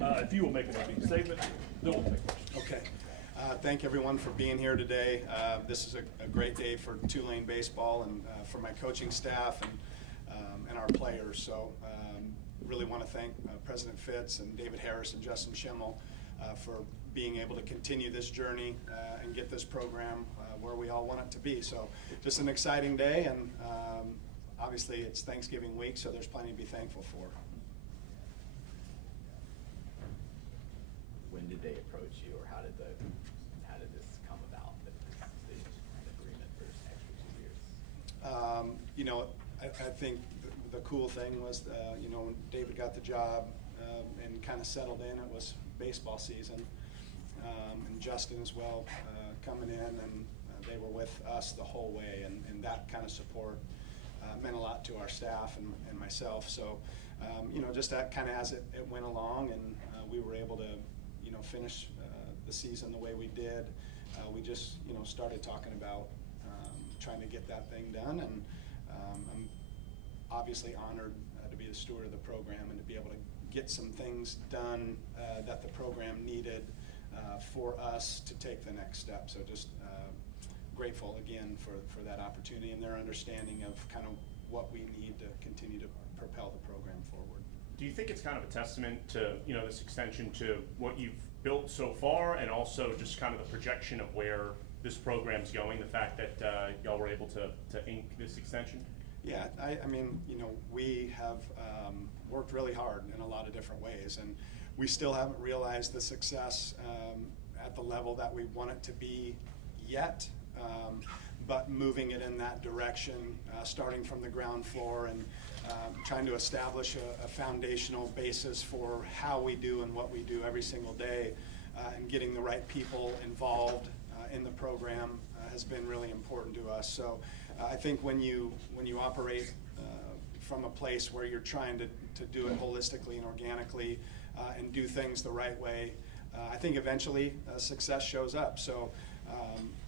If you will make an opening statement, then we'll take questions. Okay. Thank everyone for being here today. This is a great day for Tulane baseball and for my coaching staff and our players. So really want to thank President Fitz and David Harris and Justin Schimmel for being able to continue this journey and get this program where we all want it to be. So just an exciting day, and obviously it's Thanksgiving week, so there's plenty to be thankful for. When did they approach you, or how did this come about, that this agreement for an extra 2 years? You know, I think the cool thing was, you know, when David got the job and kind of settled in, it was baseball season, and Justin as well coming in, and they were with us the whole way, and that kind of support meant a lot to our staff and myself. So, you know, just that kind of as it went along, and we were able to, you know, finish the season the way we did. We just, you know, started talking about trying to get that thing done, and I'm obviously honored to be the steward of the program and to be able to get some things done that the program needed for us to take the next step. So just grateful again for that opportunity and their understanding of kind of what we need to continue to propel the program forward. Do you think it's kind of a testament to, you know, this extension to what you've built so far, and also just kind of the projection of where this program's going, the fact that y'all were able to ink this extension? Yeah, I mean, you know, we have worked really hard in a lot of different ways, and we still haven't realized the success at the level that we want it to be yet, but moving it in that direction, starting from the ground floor and trying to establish a foundational basis for how we do and what we do every single day, and getting the right people involved in the program has been really important to us. So I think when you operate from a place where you're trying to do it holistically and organically and do things the right way, I think eventually success shows up. So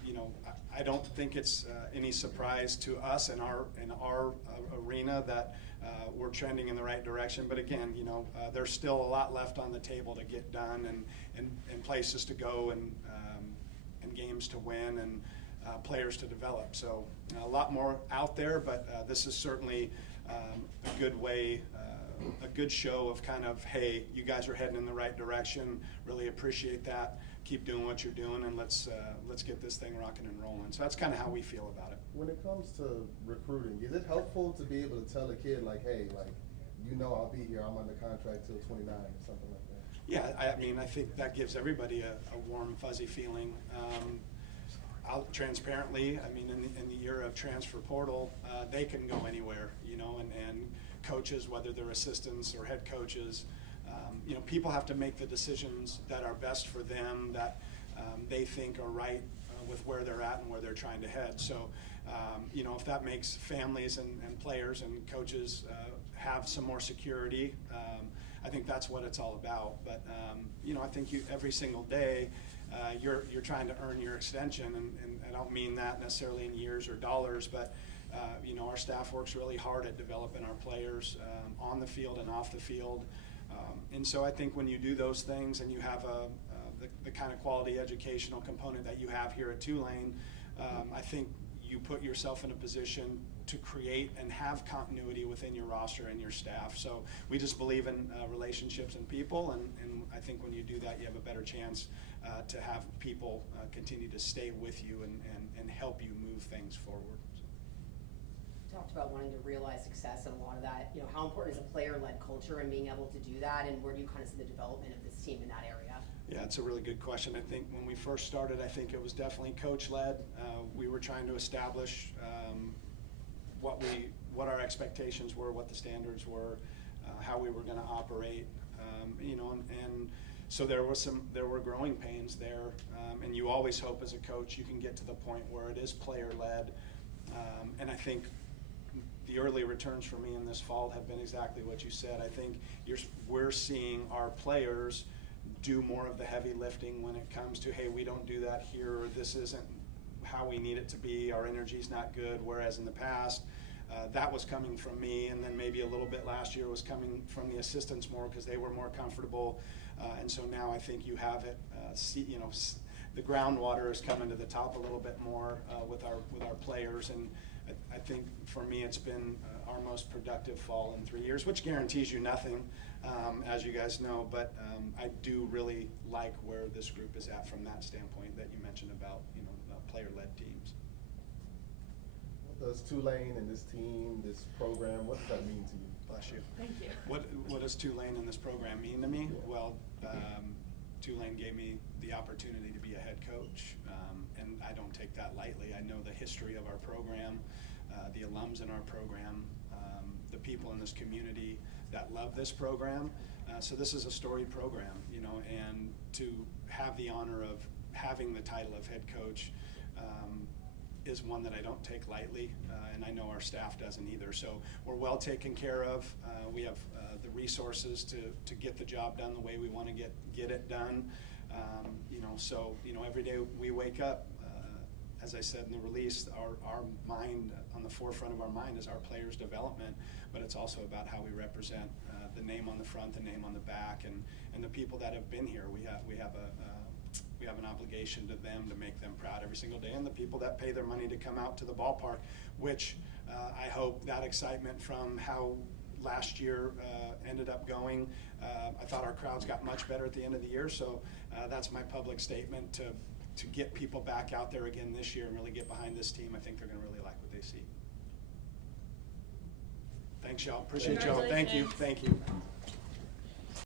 you know, I don't think it's any surprise to us in our arena that we're trending in the right direction. But again, you know, there's still a lot left on the table to get done, and places to go, and games to win, and players to develop. So a lot more out there, but this is certainly a good way, a good show of kind of, hey, you guys are heading in the right direction. Really appreciate that. Keep doing what you're doing, and let's get this thing rocking and rolling. So that's kind of how we feel about it. When it comes to recruiting, is it helpful to be able to tell a kid, like, hey, like, you know, I'll be here, I'm under contract till 29 or something like that? Yeah, I mean, I think that gives everybody a warm, fuzzy feeling. Transparently, I mean, in the era of transfer portal, they can go anywhere, you know, and coaches, whether they're assistants or head coaches, you know, people have to make the decisions that are best for them, that they think are right with where they're at and where they're trying to head. So, you know, if that makes families and players and coaches have some more security, I think that's what it's all about. But, you know, I think every single day you're trying to earn your extension, and I don't mean that necessarily in years or dollars, but you know, our staff works really hard at developing our players on the field and off the field. And so I think when you do those things and you have the kind of quality educational component that you have here at Tulane, I think you put yourself in a position to create and have continuity within your roster and your staff. So we just believe in relationships and people, and I think when you do that, you have a better chance to have people continue to stay with you and help you move things forward. Talked about wanting to realize success, and a lot of that, you know, how important is a player-led culture and being able to do that, and where do you kind of see the development of this team in that area? Yeah, it's a really good question. I think when we first started, I think it was definitely coach-led. We were trying to establish what our expectations were, what the standards were, how we were going to operate, you know, and so there were growing pains there, and you always hope as a coach you can get to the point where it is player-led, and I think the early returns for me in this fall have been exactly what you said. I think we're seeing our players do more of the heavy lifting when it comes to, hey, we don't do that here, or this isn't how we need it to be, our energy's not good, whereas in the past, that was coming from me, and then maybe a little bit last year was coming from the assistants more because they were more comfortable. And so now I think you have it, the groundwater is coming to the top a little bit more with our players, and I think for me it's been our most productive fall in 3 years, which guarantees you nothing, as you guys know, but I do really like where this group is at from that standpoint that you mentioned about player-led teams. What does Tulane and this team, this program, what does that mean to you? Bless you. Thank you. What does Tulane and this program mean to me? Yeah. Well, Tulane gave me the opportunity to be a head coach, and I don't take that lightly. I know the history of our program, the alums in our program, the people in this community that love this program. So this is a storied program, and to have the honor of having the title of head coach is one that I don't take lightly, and I know our staff doesn't either. So we're well taken care of. We have the resources to get the job done the way we want to get it done. So every day we wake up, as I said in the release, our mind, on the forefront of our mind is our players' development, but it's also about how we represent the name on the front, the name on the back, and the people that have been here. We have an obligation to them to make them proud every single day, and the people that pay their money to come out to the ballpark, which I hope that excitement from how last year ended up going. I thought our crowds got much better at the end of the year, so that's my public statement to get people back out there again this year and really get behind this team. I think they're going to really like what they see. Thanks, y'all. Appreciate y'all. Thank you. Congratulations. Thank you.